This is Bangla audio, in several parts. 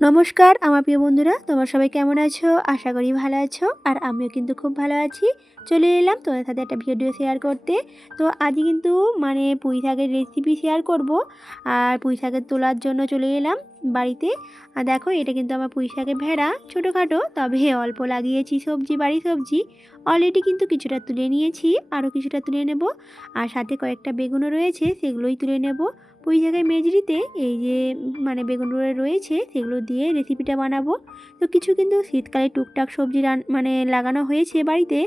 নমস্কার আমার প্রিয় বন্ধুরা, তোমরা সবাই কেমন আছো? আশা করি ভালো আছো। আর আমিও কিন্তু খুব ভালো আছি। চলে এলাম তোমাদের সাথে একটা ভিডিও শেয়ার করতে। তো আজকে কিন্তু পুঁই শাকের রেসিপি শেয়ার করব। আর পুঁই শাকের তোলার জন্য চলে এলাম বাড়িতে। আর দেখো, এটা কিন্তু আমার পুঁই শাকের ভেড়া, ছোটোখাটো, তবে অল্প লাগিয়েছি সবজি, বাড়ি সবজি। অলরেডি কিন্তু কিছুটা তুলে নিয়েছি, আরও কিছুটা তুলে নেব। আর সাথে কয়েকটা বেগুনও রয়েছে, সেগুলোই তুলে নেব। পুঁই শাকের মেজরিতে এই যে বেগুনগুলো রয়েছে, সেগুলো দিয়ে রেসিপিটা বানাবো। তো কিছু কিন্তু শীতকালে টুকটাক সবজি লাগানো হয়েছে বাড়িতে,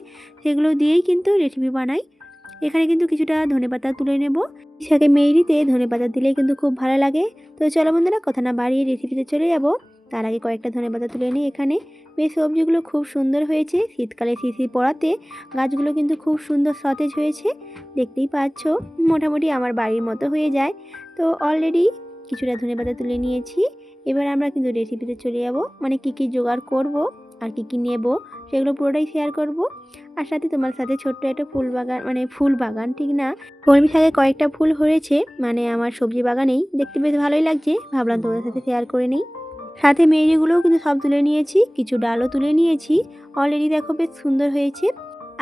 সেগুলো দিয়েই কিন্তু রেসিপি বানাই। এখানে কিন্তু কিছুটা ধনেপাতা তুলে নেব। পুঁই শাকের মেজরিতে ধনেপাতা দিলেই কিন্তু খুব ভালো লাগে। তো চলো বন্ধুরা, কথা না বাড়িয়ে রেসিপিতে চলে যাব। তার আগে কয়েকটা ধনেপাতা তুলে নিই। এখানে বেশ সবজিগুলো খুব সুন্দর হয়েছে। শীতকালে শিশির পড়াতে গাছগুলো কিন্তু খুব সুন্দর সতেজ হয়েছে। দেখতেই পাচ্ছ, মোটামুটি আমার বাড়ির মতো হয়ে যায়। তো অলরেডি কিছুটা ধনেপাতা তুলে নিয়েছি। এবার আমরা কিন্তু রেসিপিতে চলে যাব। কী কী জোগাড় করব আর কী কী নেব, সেগুলো পুরোটাই শেয়ার করব। আর সাথে তোমার সাথে ছোট্ট একটা ফুল বাগান, ফুল বাগান ঠিক না, কলমি শাকে কয়েকটা ফুল হয়েছে আমার সবজি বাগানেই। দেখতে বেশ ভালোই লাগছে, ভাবলাম তোমাদের সাথে শেয়ার করে নিই। সাথে মেয়েরিগুলোও কিন্তু সব তুলে নিয়েছি, কিছু ডালও তুলে নিয়েছি। অলরেডি দেখো বেশ সুন্দর হয়েছে।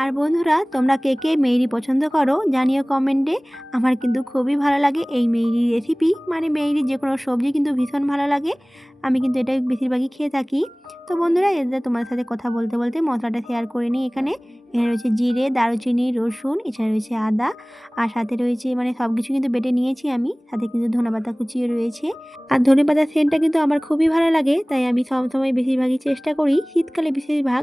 আর বন্ধুরা, তোমরা কে কে মেইরি পছন্দ করো জানিও কমেন্টে। আমার কিন্তু খুবই ভালো লাগে এই মেইরি রেসিপি, মেইরি যে কোনো সবজি কিন্তু ভীষণ ভালো লাগে। আমি কিন্তু এটাই বেশিরভাগই খেয়ে থাকি। তো বন্ধুরা, এদের তোমার সাথে কথা বলতে বলতে মশলাটা শেয়ার করে নিই। এখানে রয়েছে জিরে, দারুচিনি, রসুন, এছাড়া রয়েছে আদা। আর সাথে রয়েছে সব কিছু কিন্তু বেটে নিয়েছি আমি। সাথে কিন্তু ধনেপাতা কুচিও রয়েছে। আর ধনেপাতার সেন্টটা কিন্তু আমার খুবই ভালো লাগে, তাই আমি সবসময় বেশিরভাগই চেষ্টা করি, শীতকালে বেশিরভাগ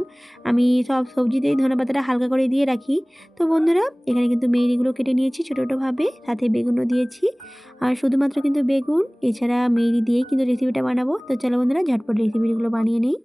আমি সব সবজিতেই ধনেপাতাটা হালকা করে দিয়ে রাখি। তো বন্ধুরা, এখানে কিন্তু মেইরিগুলো কেটে নিয়েছি ছোটো ছোটোভাবে, সাথে বেগুনও দিয়েছি। আর শুধুমাত্র কিন্তু বেগুন এছাড়া মেইরি দিয়েই কিন্তু রেসিপিটা বানাবো। তো চলো বন্ধুরা, ঝটপট রেসিপিগুলো বানিয়ে নিই।